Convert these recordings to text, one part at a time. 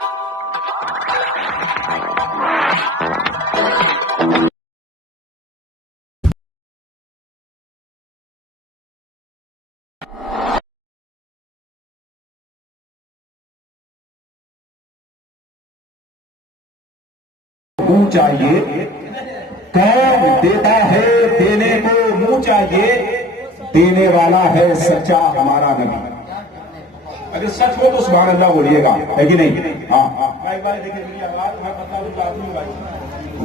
منہ چاہیے، کون دیتا ہے دینے کو منہ چاہیے، دینے والا ہے سچا ہمارا نبی۔ اگر سچ ہو تو سبحان اللہ بولیے گا، ہے کہ نہیں؟ ہاں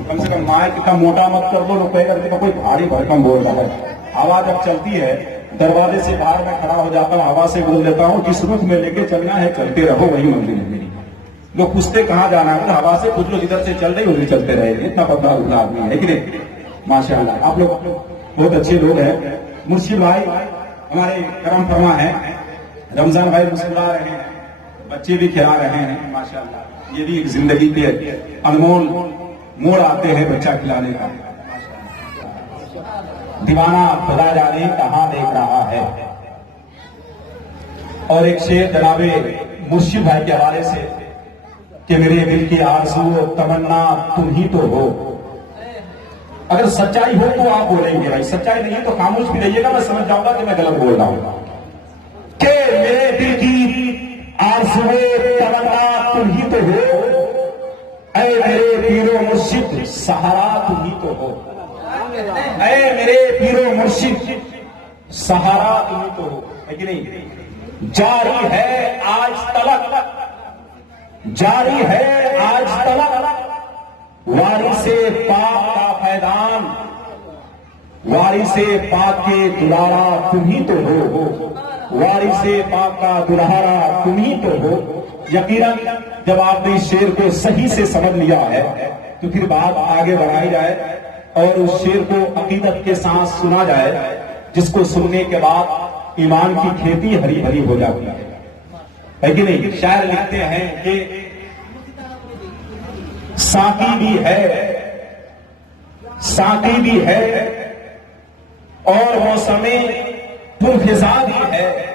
کم سے کم مائک اتنا موٹا مت کر دو، روپے کر کے کوئی بھاری بھرکم بول رہا ہے۔ آواز اب چلتی ہے، دروازے سے باہر میں کھڑا ہو جاتا ہوں، ہوا سے بول دیتا ہوں جس رخ میں لے کے چلنا ہے چلتے رہو، وہی منزل ہے میری۔ لوگ پوچھتے کہاں جانا ہے، ہوا سے کچھ لوگ ادھر سے چل رہے ادھر چلتے رہے، اتنا پتلا اتنا آدمی ہے کہ نہیں؟ ماشاء اللہ آپ لوگ بہت اچھے لوگ ہیں۔ مرشد بھائی ہمارے کرم فرما ہیں، رمضان بھائی مسکرا رہے ہیں، بچے بھی کھلا رہے ہیں، ماشاء اللہ۔ یہ بھی ایک زندگی کے انمول موڑ آتے ہیں بچہ کھلانے کا۔ دیوانہ خدا جانے کہاں دیکھ رہا ہے۔ اور ایک شعر جناب مرشد بھائی کے حوالے سے کہ میرے دل کی آرزو و تمنا تم ہی تو ہو۔ اگر سچائی ہو تو آپ بولیں گے، بھائی سچائی نہیں ہے تو خاموش بھی رہیے گا، میں سمجھ جاؤں گا کہ میں غلط بول رہا ہوں۔ کہ میرے دل کی آرزو و تمنا تم ہی تو ہو، اے میرے پیر و مرشد سہارا تم ہی تو ہو، اے میرے پیر و مرشد سہارا تم ہی تو ہو، ہے کہ نہیں؟ جاری ہے آج تلک، جاری ہے آج تلک وارث پاک کا فیضان، وارث پاک کے دلارا تم ہی تو ہو، وارث پاک کا دلہارا تم ہی تو ہو۔ یقیناً جب آپ نے اس شعر کو صحیح سے سمجھ لیا ہے تو پھر بات آگے بڑھائی جائے اور اس شعر کو عقیدت کے ساتھ سنا جائے، جس کو سننے کے بعد ایمان کی کھیتی ہری بھری ہو جاتی ہے کہ نہیں؟ شاعر لکھتے ہیں کہ ساقی بھی ہے، ساقی بھی ہے اور موسم پرخزاں بھی ہے،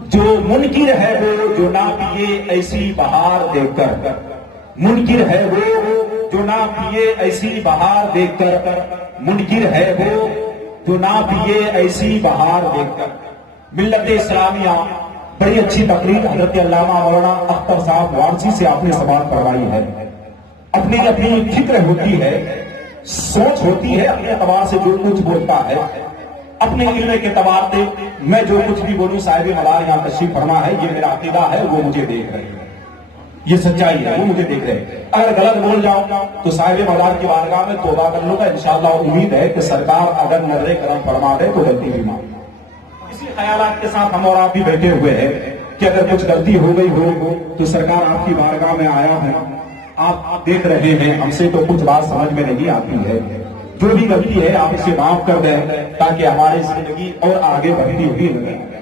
جو منکر ہے وہ جو نہ پیے ایسی بہار دیکھ کر، منکر ہے وہ جو نہ پیے ایسی بہار دیکھ کر، منکر ہے وہ جو نہ پیے ایسی بہار دیکھ کر۔ ملت اسلامیہ بڑی اچھی تقریر حضرت علامہ مولانا اختر صاحب وارسی سے آپ نے سماعت کروائی ہے۔ اپنی اپنی فکر ہوتی ہے، سوچ ہوتی ہے، اپنے اعتبار سے جو کچھ بولتا ہے، اپنے علم کے اعتبار سے میں جو کچھ بھی بولوں، صاحب مدار یہاں تشریف فرما ہے، یہ میرا عقیدہ ہے، وہ مجھے دیکھ رہے ہیں، یہ سچائی ہے، وہ مجھے دیکھ رہے ہیں۔ اگر غلط بول جاؤں تو صاحب مدار کی بارگاہ میں توبہ کر لوں گا، انشاءاللہ امید ہے کہ سرکار اگر نظر کرم فرما دے تو غلطی بھی معاف۔ اسی خیالات کے ساتھ ہم اور آپ بھی بیٹھے ہوئے ہیں کہ اگر کچھ غلطی ہو گئی ہو تو سرکار آپ کی بارگاہ میں آیا ہے، آپ دیکھ رہے ہیں، ہم سے تو کچھ بات سمجھ میں نہیں آتی ہے، جو بھی غلطی ہے آپ اسے معاف کر دیں تاکہ ہماری زندگی اور آگے بڑھتی ہوئی رہے۔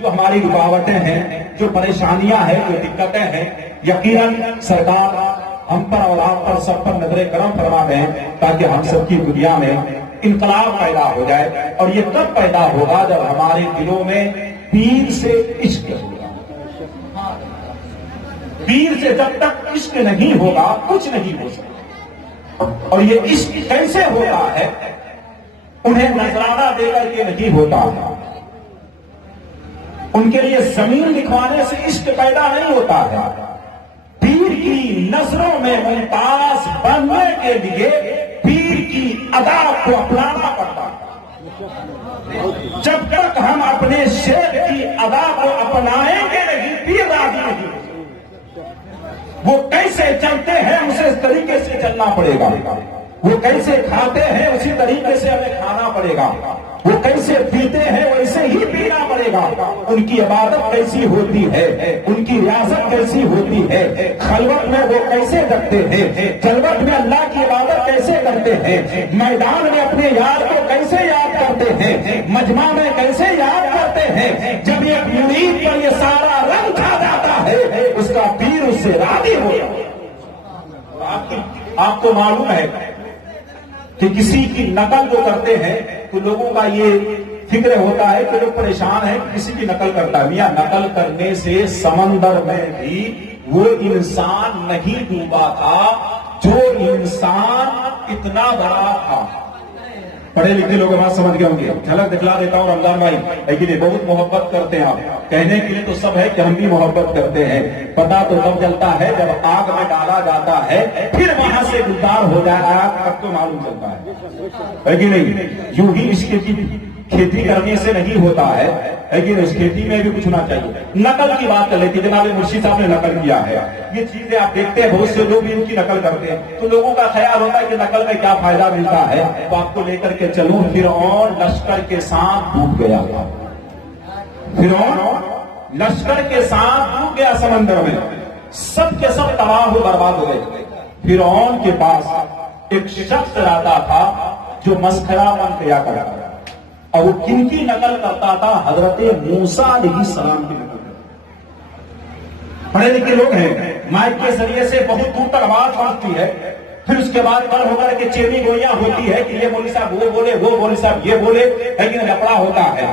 جو ہماری رکاوٹیں ہیں، جو پریشانیاں ہیں، جو دقتیں ہیں، یقیناً سرکار ہم پر اور آپ پر سب پر نظر کرم فرما دیں تاکہ ہم سب کی دنیا میں انقلاب پیدا ہو جائے۔ اور یہ کب پیدا ہوگا؟ جب ہمارے دلوں میں پیر سے عشق ہوگا۔ پیر سے جب تک عشق نہیں ہوگا کچھ نہیں ہو سکتا۔ اور یہ عشق کیسے ہوتا ہے؟ انہیں نذرانہ دے کر کے نہیں ہوتا، ان کے لیے زمین لکھوانے سے عشق پیدا نہیں ہوتا ہے۔ پیر کی نظروں میں ممتاز بننے کے لیے پیر کی ادا کو اپنانا پڑتا ہے۔ جب تک ہم اپنے شیخ کی ادا کو اپنائیں گے نہیں، پیر راضی نہیں۔ وہ کیسے چلتے ہیں اسے اس طریقے سے چلنا پڑے گا، وہ کیسے کھاتے ہیں اسی طریقے سے ہمیں کھانا پڑے گا، وہ کیسے پیتے ہیں ویسے ہی پینا پڑے گا۔ ان کی عبادت کیسی ہوتی ہے، ان کی ریاضت کیسی ہوتی ہے، خلوت میں وہ کیسے رکھتے ہیں، جلوت میں اللہ کی عبادت کیسے کرتے ہیں، میدان میں اپنے یار کو کیسے یاد کرتے ہیں، مجمع میں کیسے یاد کرتے ہیں۔ جب ایک مرید پر یہ سارا رنگ کھا جاتا ہے اس کا پیر اس سے راضی ہو جاتا ہے۔ آپ کو معلوم ہے کہ کسی کی نقل جو کرتے ہیں تو لوگوں کا یہ فکر ہوتا ہے کہ لوگ پریشان ہیں، کسی کی نقل کرتا ہے۔ میاں نقل کرنے سے سمندر میں بھی وہ انسان نہیں ڈوبا تھا جو انسان اتنا بڑا تھا. پڑھے لکھے لوگ بات سمجھ گئے ہوں گے. جھلک دکھلا دیتا ہوں رمضان بھائی, لیکن یہ بہت محبت کرتے ہیں آپ. کہنے کے لیے تو سب ہے کہ ہم بھی محبت کرتے ہیں. پتا تو تب چلتا ہے جب آگ میں ڈالا جاتا ہے, پھر وہاں سے گلدار ہو جائے گا تب تو معلوم چلتا ہے کہ نہیں. یوں ہی اس کی کھیتی کرنے سے نہیں ہوتا ہے, لیکن اس کھیتی میں بھی کچھ ہونا چاہیے. نقل کی بات کر لیتی, جناب مرشید صاحب نے نقل کیا ہے. یہ چیزیں آپ دیکھتے ہیں بہت سے لوگ بھی ان کی نقل کرتے ہیں, تو لوگوں کا خیال ہوتا ہے کہ نقل میں کیا فائدہ ملتا ہے. تو آپ کو لے کر کے چلوں, فرعون لشکر کے ساتھ ڈوب گیا تھا. فرعون لشکر کے ساتھ ڈوب گیا سمندر میں, سب کے سب تباہ و برباد ہو گئے. فرعون کے پاس ایک شخص رہتا تھا جو مسخرہ من کیا کرتا تھا, اور وہ کن کی نقل کرتا تھا؟ حضرت موسیٰ علیہ السلام کی نقل کرتا. پڑھے لکھے لوگ ہیں, مائک کے ذریعے سے بہت دور تک آواز پہنچتی ہے, پھر اس کے بعد کل ہو کر کے چیمی گوئیاں ہوتی ہے کہ یہ مولوی صاحب وہ بولے, وہ مولوی صاحب یہ بولے, لیکن لفڑا ہوتا ہے.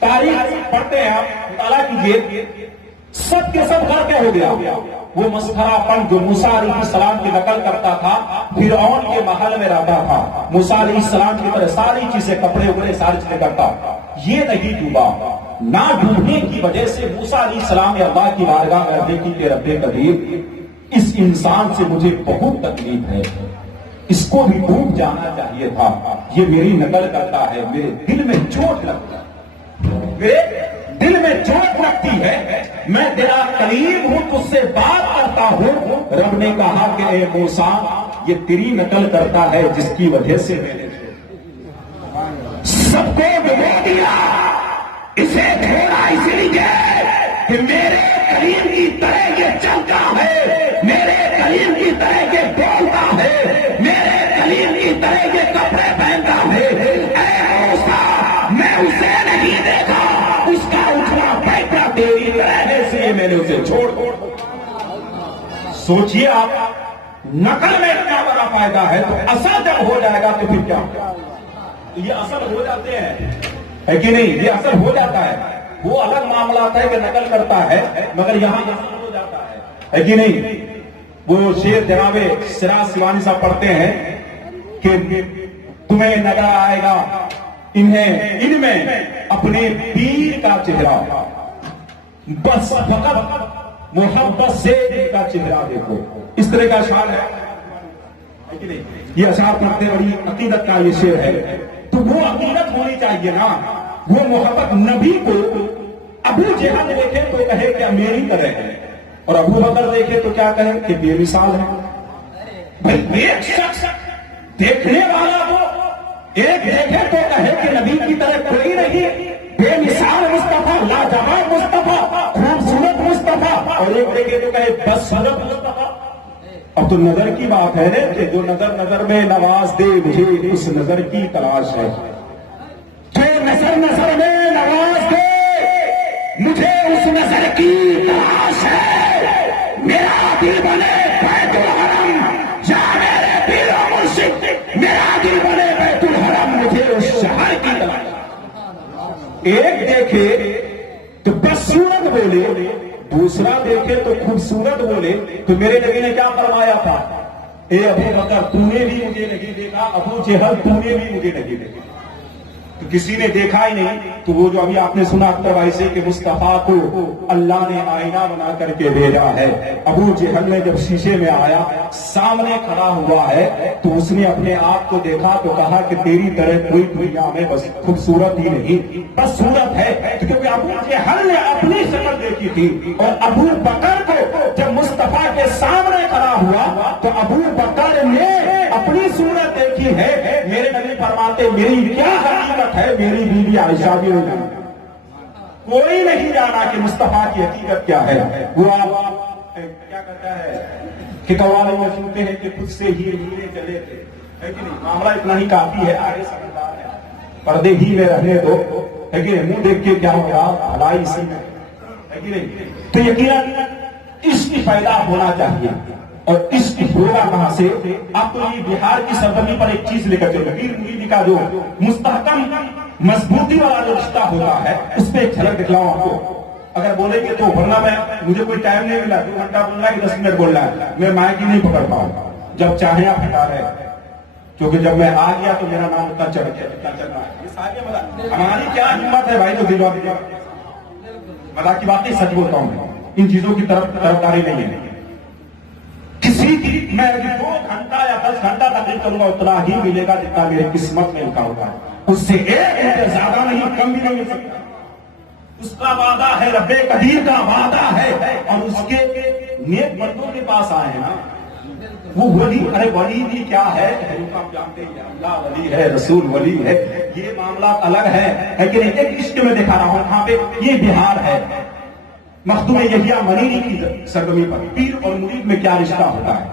تاریخ پڑھتے ہیں آپ, مطالعہ کیجیے, سب کے سب کر کے ہو گیا. وہ مسخرہ پن جو موسیٰ علیہ السلام کی نقل کرتا تھا, فرعون کے محل میں رہتا تھا, موسیٰ علیہ السلام کی طرح ساری چیزیں, کپڑے اپڑے ساری چیزیں کرتا. یہ نہیں ڈوبا. نہ ڈوبنے کی وجہ سے موسیٰ علیہ السلام نے اللہ کی بارگاہ میں عرض کی کہ رب کریم, اس انسان سے مجھے بہت تکلیف ہے, اس کو بھی ڈوب جانا چاہیے تھا. یہ میری نقل کرتا ہے, میرے دل میں چوٹ لگتا ہے, میرے دل میں چوٹ لگتی ہے, میں تیرا قریب ہوں, تجھ سے بات کرتا ہوں. رب نے کہا کہ اے موسیٰ, یہ تیری نقل کرتا ہے جس کی وجہ سے میں نے سب کو ڈبو دیا, اسے چھوڑا اس لیے کہ میرے کریم کی طرح یہ چلتا ہے, میرے کریم کی طرح یہ بولتا ہے, میرے کریم کی طرح یہ کپڑے پہنتا ہے. اے موسیٰ, میں اسے نہیں دیکھا, اس کا اٹھنا بیٹھنا تیری رہنے سے میں نے اسے چھوڑ. سوچئے آپ, نقل میں اتنا بڑا فائدہ ہے, تو اصل جب ہو جائے گا تو پھر کیا؟ یہ اصل ہو جاتے ہیں, ہے کہ نہیں؟ یہ اصل ہو جاتا ہے. وہ الگ معاملات ہے کہ نقل کرتا ہے, مگر یہاں اصل ہو جاتا ہے کہ نہیں؟ وہ شعر جناب سراج سیوانی صاحب پڑھتے ہیں کہ تمہیں نظر آئے گا انہیں ان میں اپنے پیر کا چہرہ, بس فقط محبت سے ان کا چہرہ دیکھو. اس طرح کا اشعار ہے کہ نہیں؟ یہ اشعار پڑھتے بڑی عقیدت کا یہ شعر ہے. تو وہ عقیدت ہونی چاہیے نا, وہ محبت. نبی کو ابو جہل دیکھے تو کہے کہ میری طرح ہے, اور ابو بکر دیکھے تو کیا کہے کہ بے مثال ہے. بھائی ایک شخص دیکھنے والا کو ایک دیکھے تو کہے کہ نبی کی طرح کوئی نہیں, بے مثال مصطفیٰ, لاجواب مصطفیٰ, خوبصورت مصطفیٰ, اور ایک دیکھے تو کہے بس صدق مصطفیٰ. اب تو نظر کی بات ہے کہ جو نظر نظر میں نواز دے, مجھے اس نظر کی تلاش ہے. جو نظر نظر میں نواز دے, مجھے اس نظر کی تلاش ہے. میرا دل بنے بیت الحرم, یا میرے پیر و مرشد, میرا دل بنے بیت الحرم, مجھے اس شہر کی تلاش. ایک دیکھے تو بس صورت بولے, دوسرا دیکھے تو خوبصورت بولے. تو میرے نبی نے کیا فرمایا تھا؟ اے ابو بکر, تو نے بھی مجھے نہیں دیکھا, ابو جہل تو نے بھی مجھے نہیں دیکھا. تو کسی نے دیکھا ہی نہیں. تو وہ جو ابھی آپ نے سنا اختر بھائی سے کہ مصطفیٰ کو اللہ نے آئینہ بنا کر کے بھیجا ہے. ابو جہل نے جب شیشے میں آیا, سامنے کھڑا ہوا ہے, تو اس نے اپنے آپ کو دیکھا تو کہا کہ تیری طرح کوئی دنیا میں بس خوبصورت ہی نہیں, بس صورت ہے. کیونکہ ابو جہل نے اپنی شکل دیکھی تھی, اور ابو بکر کو جب مصطفیٰ کے سامنے کھڑا ہوا تو ابو بکر نے اپنی صورت دیکھی ہے. میرے نبی فرماتے میری کیا حقیقت ہے, میری بیوی عائشہ بھی ہو جائے. کوئی نہیں جانا کہ مصطفیٰ کی حقیقت کیا ہے. وہ آپ کیا کہتا ہے کہ قوالی میں سنتے ہیں کہ خود سے ہی ہیرے چلے تھے, ہے کہ نہیں؟ معاملہ اتنا ہی کافی ہے, آگے سمجھدار ہے, پردے ہی میں رہنے دو, ہے کہ منہ دیکھ کے کیا ہوگا, بھلائی اسی میں, ہے کہ نہیں؟ تو یقیناً اس کی پیدا ہونا چاہیے. اور اس کی ہوگا کہاں سے؟ آپ تو یہ بہار کی سرزمین پر ایک چیز لے کر چلو, پیر مریدی کا جو مستحکم مضبوطی والا جو رشتہ ہوتا ہے, اس پہ ایک جھلک دکھلاؤں آپ کو. اگر بولیں گے تو ورنہ مجھے کوئی ٹائم نہیں ملا 2 گھنٹہ بولنا ہے کہ 10 منٹ بولنا ہے، میں مائک ہی نہیں پکڑ پاؤں، جب چاہیں آپ ہٹا رہے، کیونکہ جب میں آ گیا تو میرا نام اتنا چڑھ گیا جتنا چل رہا ہے۔ یہ ساری مطلب ہماری کیا ہمت ہے بھائی، تو دلوا دیا مطلب کی واقعی سچ بولتا ہوں، ان چیزوں کی طرفداری نہیں ہے کسی کی۔ میں 2 گھنٹہ یا 10 گھنٹہ تقریر کروں گا اتنا ہی ملے گا جتنا میری قسمت میں لکھا ہوگا، اس سے 1 گھنٹے زیادہ نہیں، کم بھی نہیں مل سکتا۔ اس کا وعدہ ہے، رب قدیر کا وعدہ ہے، اور اس کے نیک بندوں کے پاس آئے ہیں نا وہ ولی۔ ارے ولی بھی کیا ہے، آپ جانتے ہیں اللہ ولی ہے، رسول ولی ہے، یہ معاملات الگ ہے کہ نہیں۔ ایک عشق میں دکھا رہا ہوں یہاں پہ، یہ بہار ہے، مخدوم یحییٰ منیری کی سرزمین پر پیر اور مرید میں کیا رشتہ ہوتا ہے۔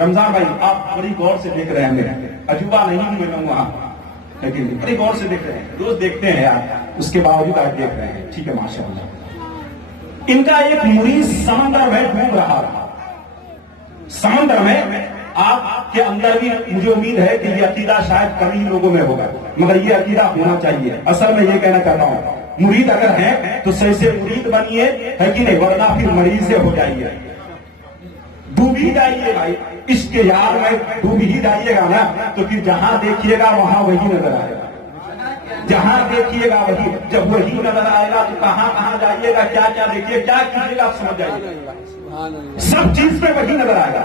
رمضان بھائی آپ بڑی غور سے دیکھ رہے ہیں، عجوبہ نہیں کہ میں وہاں، لیکن بڑی غور سے دیکھ رہے ہیں، روز دیکھتے ہیں آپ، اس کے باوجود آپ دیکھ رہے ہیں، ٹھیک ہے ماشاءاللہ۔ ان کا ایک مرید سمندر میں ڈوب رہا تھا، سمندر میں۔ آپ کے اندر بھی مجھے امید ہے کہ یہ عقیدہ شاید کم ہی لوگوں میں ہوگا، مگر یہ عقیدہ ہونا چاہیے۔ اصل میں یہ کہنا چاہتا ہوں، مرید اگر ہیں تو صحیح سے مرید بنیے، ہے کہ نہیں، ورنہ پھر مریض سے ہو جائیے، ڈوب ہی جائیے بھائی۔ عشق کے یار میں ڈوب ہی جائیے گا نا تو پھر جہاں دیکھیے گا وہاں وہی نظر آئے گا، جہاں دیکھیے گا وہی، جب وہی نظر آئے گا تو کہاں کہاں جائیے گا، کیا کیا دیکھیے، کیا کیجیے گا، آپ سمجھ جائیے گا، سب چیز پہ وہی نظر آئے گا۔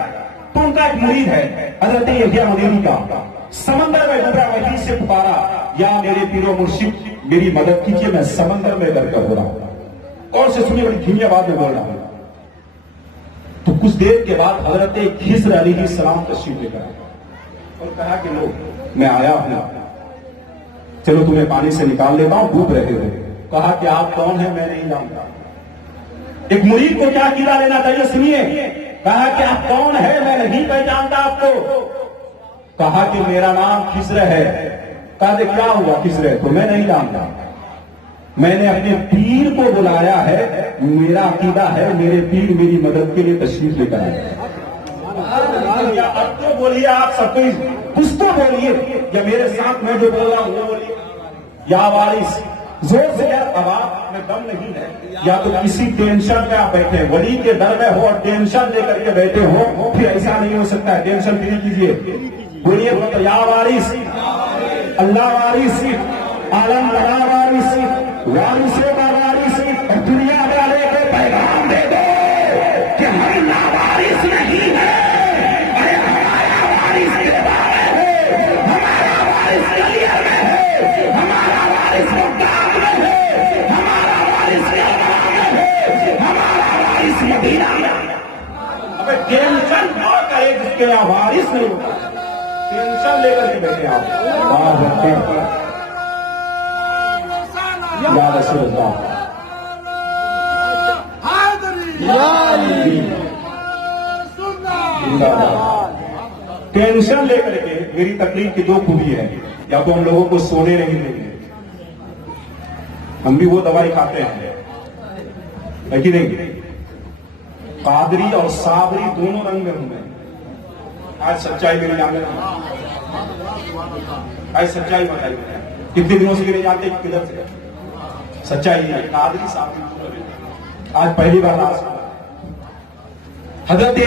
تو ان کا ایک مرید ہے حضرت یحییٰ منیری کا، سمندر میں ڈوبا، وہیں سے پکارا، یا میرے پیر و مرشد میری مدد کیجیے، میں سمندر میں گر کر ہو رہا ہوں۔ اور سے سنیے، بڑی دھیمی آواز میں بول رہا ہوں۔ تو کچھ دیر کے بعد حضرت خضر علیہ السلام تشریف لے کر آئے اور کہا کہ لو میں آیا ہوں، چلو تمہیں پانی سے نکال لیتا ہوں، ڈوب رہے ہو۔ کہا کہ آپ کون ہیں، میں نہیں جانتا۔ ایک مرید کو کیا عقیدہ لینا چاہیے، سنیے۔ کہا کہ آپ کون ہیں، میں نہیں پہچانتا آپ کو۔ کہا کہ میرا نام خضر ہے۔ کہا کہ کیا ہوا خضر ہے، تو میں نہیں جانتا، میں نے اپنے پیر کو بلایا ہے، میرا عقیدہ ہے میرے پیر میری مدد کے لیے تشریف لے کر آئے۔ اب تو بولیے آپ سب کچھ تو بولیے، یا میرے ساتھ میں جو بول رہا ہوں وہ بولیے، یا وارث زور سے آواز میں دم نہیں ہے، یا تو کسی ٹینشن میں آپ بیٹھے ہیں، ولی کے در میں ہو اور ٹینشن لے کر کے بیٹھے ہو، پھر ایسا نہیں ہو سکتا ہے، ٹینشن فری کیجیے، بولیے یا وارث، اللہ وارث، عالم بڑا وارث، وارثوں کا وارث، اور دنیا والے کو پیغام دے دو کہ ہم لاوارث نہیں ہیں، ارے ہمارا وارث دیوار ہے، ہمارا وارث گلیہ میں ہے، ہمارا وارث مقام میں ہے، ہمارا وارث یلغا میں ہے، ہمارا وارث مدینہ میں ہے۔ ابے ٹینشن نہ کرے جس کے یہاں وارث نہیں ہوتا، ٹینشن لے کر کے بیٹھے آپ، یا رسول اللہ، ٹینشن لے کر کے میری تقریر کی 2 خوبی ہے، یا تو ہم لوگوں کو سونے نہیں دیں گے، ہم بھی وہ دوائی کھاتے ہیں، ہے کہ نہیں، قادری اور صابری دونوں رنگ میں ہوں میں، آج سچائی میرے جانے، آج سچائی بتائی، کتنے دنوں سے نہیں جانتے کدھر سے سچائی ہے، قادری صابری، آج پہلی بار حضرت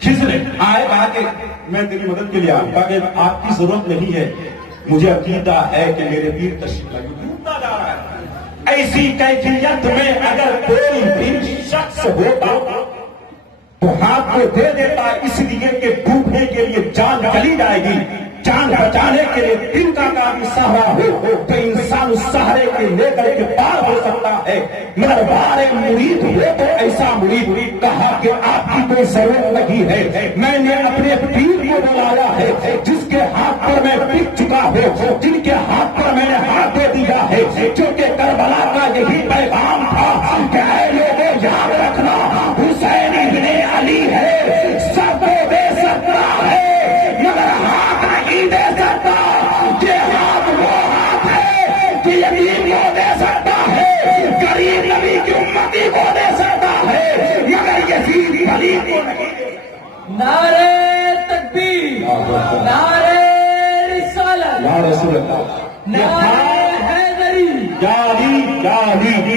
خضر آئے، کہا کہ میں تیری مدد کے لیے آؤں، کہا کہ آپ کی ضرورت نہیں ہے، مجھے عقیدہ ہے کہ میرے پیر تشریف لائے، ڈوبتا جا رہا ہے، ایسی کیفیت میں اگر کوئی بھی شخص ہوتا تو ہاتھ کو دے دیتا، اس لیے کہ ڈوبنے کے لیے جان چلی جائے گی، جان بچانے کے لیے دل کا کام سہارا ہو تو انسان اس سہارے کے لے کر کے پار ہو سکتا ہے، مگر بارے مرید ہو تو ایسا مرید، کہا کہ آپ کی کوئی ضرورت نہیں ہے، میں نے اپنے پیر کو بلایا ہے جس کے ہاتھ پر میں بک چکا ہوں، جن کے ہاتھ پر میں نے ہاتھ دے دیا ہے، کیونکہ کربلا کا یہی پیغام تھا کہ اے لوگوں یاد رکھنا، حسین ابن علی ہے، سب کو دے سکتا ہے مگر ہاتھ نہیں دے سکتا، یہ ہاتھ وہ ہاتھ ہے کہ یتیم کو دے سکتا ہے، غریب نبی کی امتی کو دے سکتا ہے مگر یتیم غریب کو نہیں۔ نعرہ تکبیر، نعرہ رسالت، یا رسول اللہ، نعرہ حیدری، یا علی، یا علی،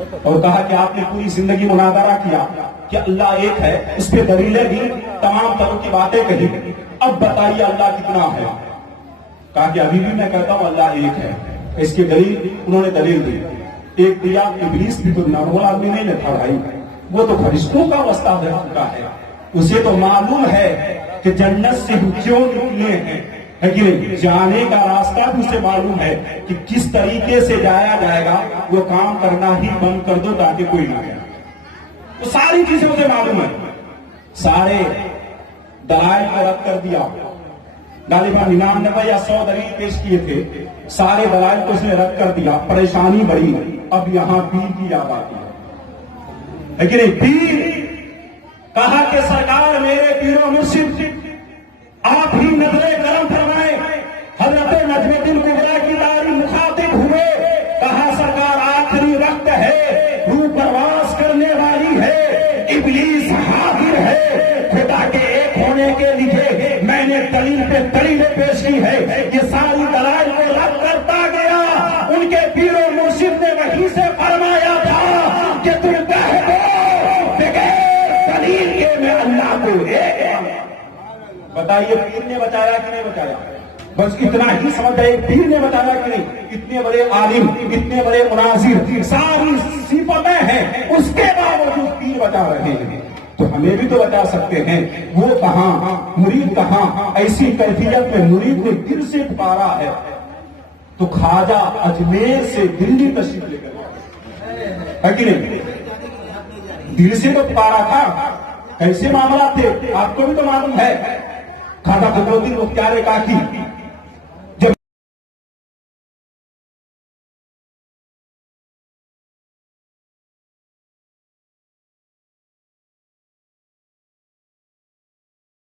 اور کہا کہ آپ نے پوری زندگی مناظرہ کیا کہ اللہ ایک ہے، اس پہ دلیلیں دی، تمام طرح کی باتیں کہی، اب بتائیے اللہ کتنا ہے؟ کہا کہ ابھی بھی میں کہتا ہوں اللہ ایک ہے۔ اس کی دلیل انہوں نے دلیل دی، ایک دیا ابلیس بھی تو نارمل آدمی نہیں تھا بھائی، وہ تو فرشتوں کا واسطہ دے چکا ہے، اسے تو معلوم ہے کہ جنت سے کیوں نکلے ہیں، ہے کہ نہیں؟ جانے کا راستہ بھی اسے معلوم ہے کہ کس طریقے سے جایا جائے گا، وہ کام کرنا ہی بند کر دو تاکہ کوئی نہ جائے، وہ ساری چیزیں اسے معلوم ہے۔ سارے دلائل کو رد کر دیا، غالباً 99 یا 100 دلیل پیش کیے تھے، سارے دلائل کو اس نے رد کر دیا، پریشانی بڑھی، اب یہاں پیر کی یاد آتی ہے کہ نہیں؟ پیر کہا کہ سرکار میرے پیر و مرشد آپ ہی نظر کرم فرمائے۔ حضرت نجم الدین کبریٰ کی داری مخاطب ہوئے، کہا سرکار آخری وقت ہے، روح پرواز کرنے والی ہے، ابلیس حاضر ہے، خدا کے ایک ہونے کے لیے میں نے دلیل پہ دلیل پیش کی ہے، یہ ساری دلائل کو رد کرتا گیا۔ ان کے پیر و مرشد نے وہیں سے فرمایا تھا کہ تم کہہ دو بغیر دلیل کے میں اللہ کو ایک مانتا۔ بتائیے پیر نے بتایا کہ نہیں بتایا؟ بس اتنا ہی سمجھ جائے، پیر نے بتایا کہ نہیں؟ اتنے بڑے عالم، اتنے بڑے مناظر، ساری صفتیں ہیں، اس کے باوجود پیر بتا رہے ہیں، تو ہمیں بھی تو بتا سکتے ہیں وہ کہاں، مرید کہاں؟ ایسی کیفیت میں مرید نے دل سے پکارا ہے تو خواجہ اجمیر سے دلی تشریف لے کر، ہے کہ نہیں؟ دل سے تو پکارا تھا، کیسے معاملات تھے آپ کو بھی تو معلوم ہے۔ خواجہ قطب الدین مختار کاکی